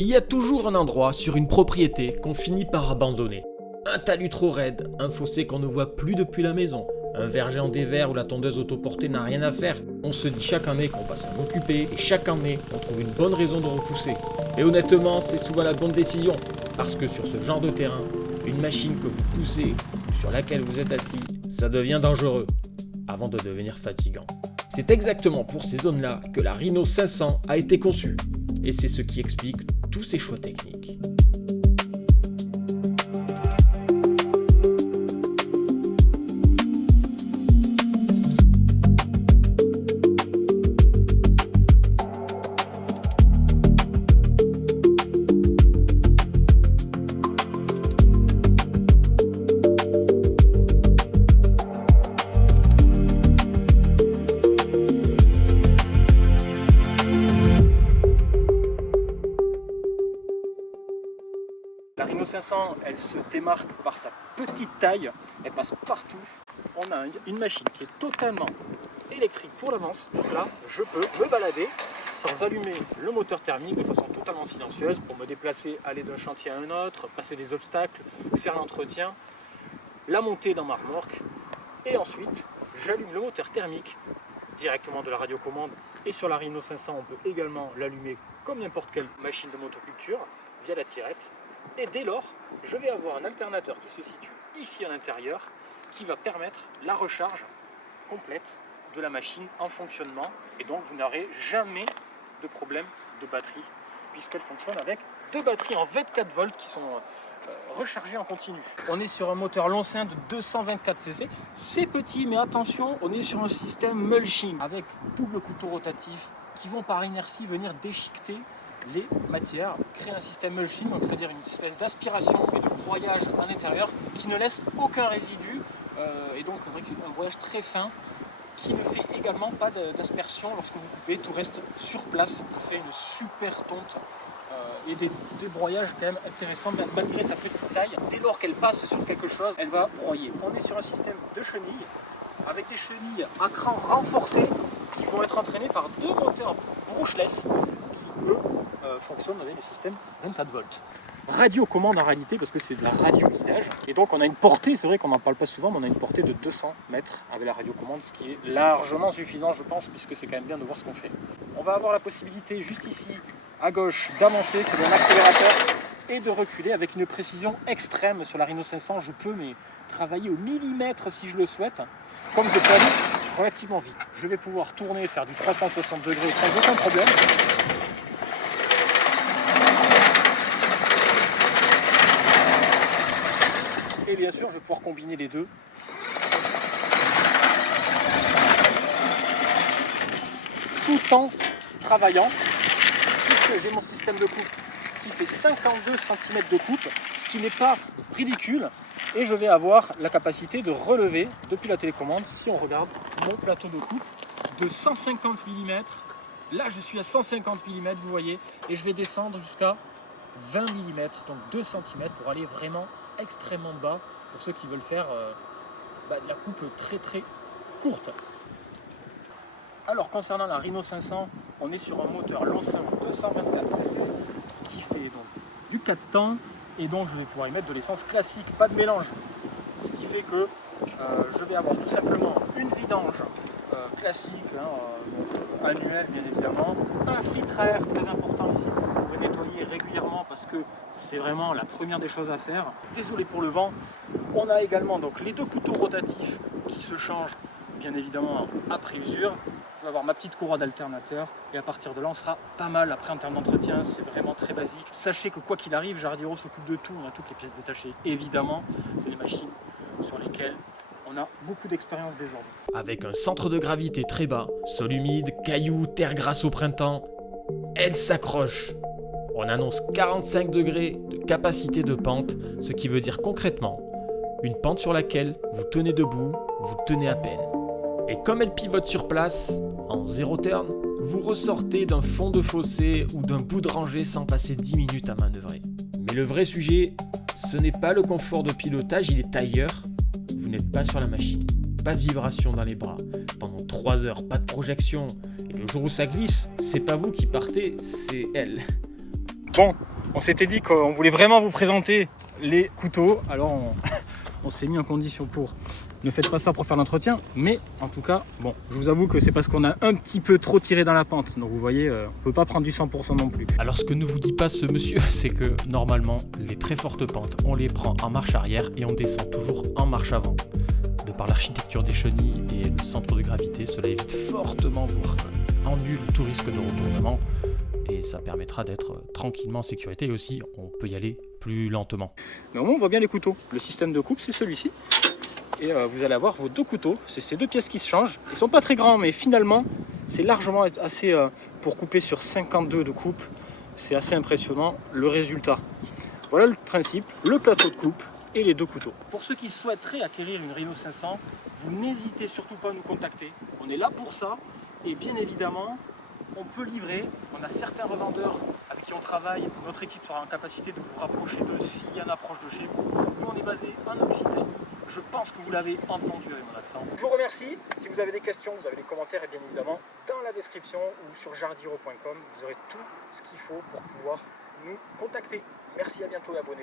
Il y a toujours un endroit sur une propriété qu'on finit par abandonner. Un talus trop raide, un fossé qu'on ne voit plus depuis la maison, un verger en dévers où la tondeuse autoportée n'a rien à faire. On se dit chaque année qu'on va s'en occuper et chaque année on trouve une bonne raison de repousser. Et honnêtement, c'est souvent la bonne décision, parce que sur ce genre de terrain, une machine que vous poussez, sur laquelle vous êtes assis, ça devient dangereux, avant de devenir fatigant. C'est exactement pour ces zones-là que la Rhino 500 a été conçue. Et c'est ce qui explique tous ces choix techniques. La Rhino 500, elle se démarque par sa petite taille, elle passe partout. On a une machine qui est totalement électrique pour l'avance. Donc là, je peux me balader sans allumer le moteur thermique de façon totalement silencieuse pour me déplacer, aller d'un chantier à un autre, passer des obstacles, faire l'entretien, la monter dans ma remorque. Et ensuite, j'allume le moteur thermique directement de la radiocommande. Et sur la Rhino 500, on peut également l'allumer comme n'importe quelle machine de motoculture via la tirette. Et dès lors, je vais avoir un alternateur qui se situe ici à l'intérieur qui va permettre la recharge complète de la machine en fonctionnement. Et donc vous n'aurez jamais de problème de batterie puisqu'elle fonctionne avec deux batteries en 24 volts qui sont rechargées en continu. On est sur un moteur long sein de 224 cc. C'est petit mais attention, on est sur un système mulching avec double couteau rotatif qui vont par inertie venir déchiqueter les matières, créer un système mulching, donc c'est-à-dire une espèce d'aspiration et de broyage à l'intérieur qui ne laisse aucun résidu et donc un broyage très fin qui ne fait également pas d'aspersion lorsque vous coupez, tout reste sur place, ça fait une super tonte et des broyages quand même intéressants malgré sa petite taille. Dès lors qu'elle passe sur quelque chose, elle va broyer. On est sur un système de chenilles avec des chenilles à cran renforcées qui vont être entraînées par deux moteurs brushless qui eux fonctionnent avec le système 24 volts. Radio-commande en réalité parce que c'est de la radio-guidage et donc on a une portée, c'est vrai qu'on n'en parle pas souvent, mais on a une portée de 200 mètres avec la radio-commande, ce qui est largement suffisant je pense puisque c'est quand même bien de voir ce qu'on fait. On va avoir la possibilité juste ici à gauche d'avancer, c'est un accélérateur, et de reculer avec une précision extrême. Sur la Rhino 500 je peux travailler au millimètre si je le souhaite, comme je peux aller relativement vite. Je vais pouvoir tourner, faire du 360 degrés sans aucun problème. Et bien sûr, je vais pouvoir combiner les deux. Tout en travaillant, puisque j'ai mon système de coupe qui fait 52 cm de coupe, ce qui n'est pas ridicule. Et je vais avoir la capacité de relever depuis la télécommande, si on regarde mon plateau de coupe, de 150 mm. Là, je suis à 150 mm, vous voyez, et je vais descendre jusqu'à 20 mm, donc 2 cm pour aller vraiment extrêmement bas pour ceux qui veulent faire de la coupe très très courte. Alors concernant la Rhino 500, on est sur un moteur long sein 224 cc qui fait donc du 4 temps et donc je vais pouvoir y mettre de l'essence classique, pas de mélange. Ce qui fait que je vais avoir tout simplement une vidange classique, annuelle bien évidemment, un filtre à air très important ici que vous pourrez nettoyer régulièrement parce que c'est vraiment la première des choses à faire. Désolé pour le vent. On a également donc les deux couteaux rotatifs qui se changent bien évidemment après usure. Je vais avoir ma petite courroie d'alternateur et à partir de là on sera pas mal. Après en termes d'entretien c'est vraiment très basique. Sachez que quoi qu'il arrive, Jardiro s'occupe de tout, on a toutes les pièces détachées. Évidemment, c'est des machines sur lesquelles on a beaucoup d'expérience déjà. Avec un centre de gravité très bas, sol humide, cailloux, terre grasse au printemps, elle s'accroche. On annonce 45 degrés de capacité de pente, ce qui veut dire concrètement une pente sur laquelle vous tenez debout, vous tenez à peine. Et comme elle pivote sur place, en zéro turn, vous ressortez d'un fond de fossé ou d'un bout de rangée sans passer 10 minutes à manœuvrer. Mais le vrai sujet, ce n'est pas le confort de pilotage, il est ailleurs. Vous n'êtes pas sur la machine, pas de vibration dans les bras. Pendant 3 heures, pas de projection. Et le jour où ça glisse, c'est pas vous qui partez, c'est elle. Bon, on s'était dit qu'on voulait vraiment vous présenter les couteaux, alors on s'est mis en condition pour. Ne faites pas ça pour faire l'entretien, mais en tout cas, bon, je vous avoue que c'est parce qu'on a un petit peu trop tiré dans la pente. Donc vous voyez, on ne peut pas prendre du 100% non plus. Alors ce que ne vous dit pas ce monsieur, c'est que normalement, les très fortes pentes, on les prend en marche arrière et on descend toujours en marche avant. De par l'architecture des chenilles et le centre de gravité, cela évite fortement, voire annule tout risque de retournement. Et ça permettra d'être tranquillement en sécurité et aussi on peut y aller plus lentement. Mais au moins on voit bien les couteaux. Le système de coupe c'est celui-ci. Et vous allez avoir vos deux couteaux. C'est ces deux pièces qui se changent. Ils ne sont pas très grands mais finalement c'est largement assez pour couper sur 52 de coupe. C'est assez impressionnant le résultat. Voilà le principe, le plateau de coupe et les deux couteaux. Pour ceux qui souhaiteraient acquérir une Rhino 500, vous n'hésitez surtout pas à nous contacter. On est là pour ça et bien évidemment on peut livrer. On a certains revendeurs avec qui on travaille. Notre équipe sera en capacité de vous rapprocher d'eux s'il y a une approche de chez vous. Nous, on est basé en Occitanie. Je pense que vous l'avez entendu avec mon accent. Je vous remercie. Si vous avez des questions, vous avez des commentaires, et bien évidemment, dans la description ou sur jardiro.com, vous aurez tout ce qu'il faut pour pouvoir nous contacter. Merci, à bientôt et abonnez-vous.